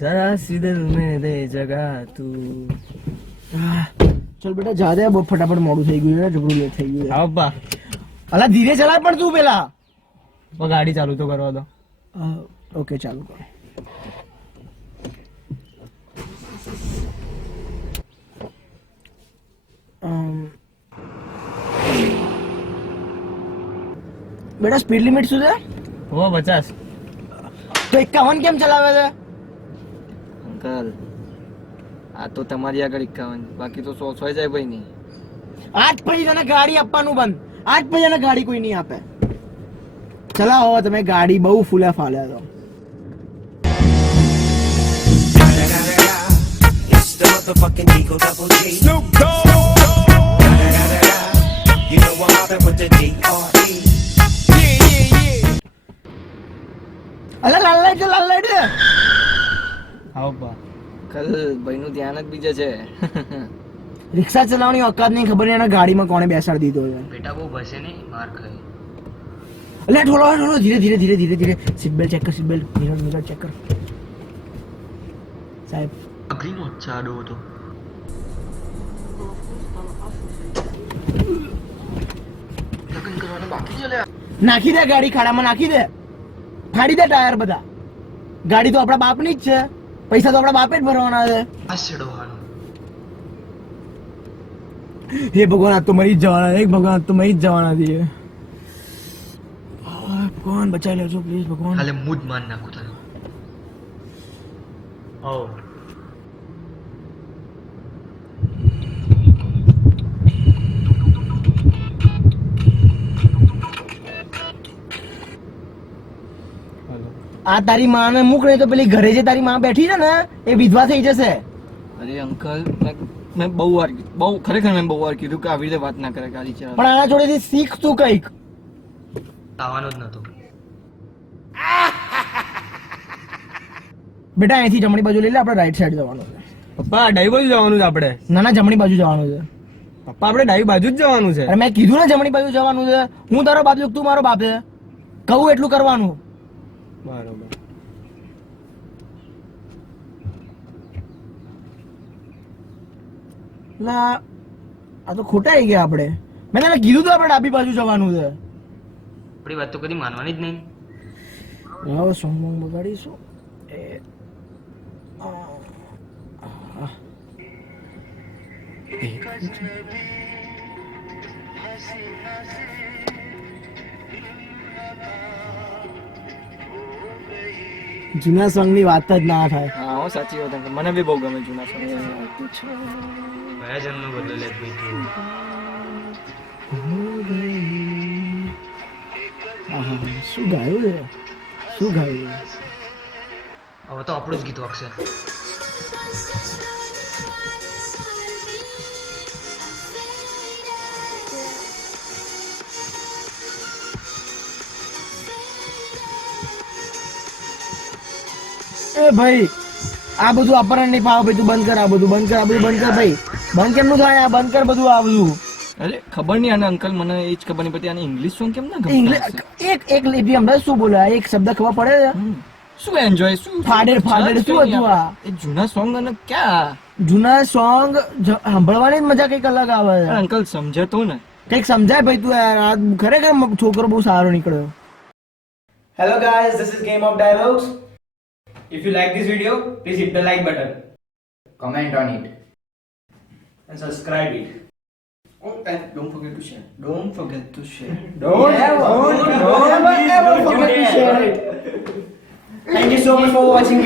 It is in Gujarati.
जरा सी दिल में दे जगह तू. ચલ બેટા જા દે, બહુ ફટાફટ મોડું થઈ ગયું છે, જબરું લેટ થઈ ગયું છે. આવ બા. અલા ધીરે ચલાય પણ તું પેલા. ગાડી ચાલુ તો કરવા દો. ઓકે ચાલુ કર. બેટા સ્પીડ લિમિટ શું છે? હો 50. તો 51 કેમ ચલાવે છે? અંકલ આ તો તમારી આગળ 51, બાકી તો 100 થઈ જાય ભાઈ નહીં. આજ પછી તને ગાડી આપવાનું બંધ. આજ પછી તને ગાડી કોઈ નહીં આપે. ચલાવો હવે તમે ગાડી, બહુ ફૂલા ફાલ્યા તો. It's the motherfucking Eagle Double G. Snoop Dogg. You know I'm mobbing with the D.R.E. અલા લાલ લાઈટ છે, લાલ લાઈટ છે. આવ બા. કલ ભાઈનું ધ્યાન જ બીજે છે. રિક્ષા ચલાવવાની ઓકાત નહીં, ખબર નહીં એના ગાડીમાં કોણે બેસાડી દીધો છે. બેટા બહુ ભસે નહીં, માર ખાય. અલે ઠોલો ઠોલો, ધીરે ધીરે ધીરે ધીરે ધીરે. સીટ બેલ્ટ ચેક કર, સીટ બેલ્ટ, મિરર ચેક કર. સાહેબ અગ્રીનો ચાડો હતો. લગન કરવાનું બાકી છે લે. નાખી દે ગાડી ખાડામાં, નાખી દે. ફાડી દે ટાયર બધા. ગાડી તો આપણા બાપની જ છે, પૈસા તો આપણા બાપે જ ભરવાના છે. આ છેડોવાનો. હે ભગવાન, આ તો મરી જ જવાના. એક ભગવાન, આ તો મરી જ જવાના છીએ. ભગવાન બચાવી લેજો પ્લીઝ ભગવાન. ખાલે મૂડ માર નાખું તને. ઓ આ તારી માને મૂક, નહીં તો પેલી ઘરે જે તારી માં બેઠી છે ને એ વિધવા થઈ જશે. અરે અંકલ મેં બહુ વાર ખરેખર મેં બહુ વાર કીધું કે આવી રીતે વાત ના કરે ગાડી ચલાવ. પણ આના જોડેથી શીખ તું કંઈક. આવવાનું જ નતું. બેટા અહીંથી જમણી બાજુ લઈ લે, આપણે રાઈટ સાઈડ જવાનું છે. પપ્પા ડાબી બાજુ જવાનું છે આપણે. ના ના, જમણી બાજુ જવાનું છે. પપ્પા આપણે ડાબી બાજુ જ જવાનું છે. અરે મેં કીધું ને જમણી બાજુ જવાનું છે. હું તારો બાપ છું, તું મારો બાપ છે. કહું એટલું કરવાનું. બરોબર. ના આ તો ખોટાઈ ગયા આપણે. મેં તને કીધું તો આપણે ડાબી બાજુ જવાનું છે. આપણી વાત તો કદી માનવાની જ નહીં. હવે સોંગ બગાડીશું. જૂના સોંગ ની વાત જ ના થાય. હા હો, સાચી વાત અંકલ, મને બી બહુ ગમે જૂના સોંગ. કયા જન્મ બદલે લે ભાઈ તું. શું ગાયું છે, શું ગાયું? હવે તો આપણું જ ગીત વાગશે. એ ભાઈ આ બધું આપણને નહીં ફાવે ભાઈ, તું બંધ કર આ બધું, બંધ કર આ બધું, બંધ કર ભાઈ. બંધ કેમ નું થાય? આ બંધ કર બધું આ બધું. અરે ખબર નહીં આને અંકલ, મને એ જ ખબર નહીં પડતી આને ઇંગ્લિશ સોંગ કેમ ના ગમતા ઇંગ્લિશ હશે? એક લીટી હમણાં શું બોલ્યા, એક શબ્દ ખબર પડે છે? શું એન્જોય, શું ફાડેડ ફાડેડ શું હતું આ? એ જૂના સોંગ અને ક્યાં જૂના સોંગ સાંભળવાની જ મજા કઈક અલગ આવે છે. અંકલ સમજે તો ને. કઈક સમજાય ભાઈ તું યાર. આ ખરેખર છોકરો બહુ સારો નીકળ્યો. Hello guys, this is Game of Dialogues. If you like this video, please hit the like button. Comment on it. And subscribe it. Oh, and don't forget to share. Don't forget to share. Don't ever forget to share it. Thank you so much for watching.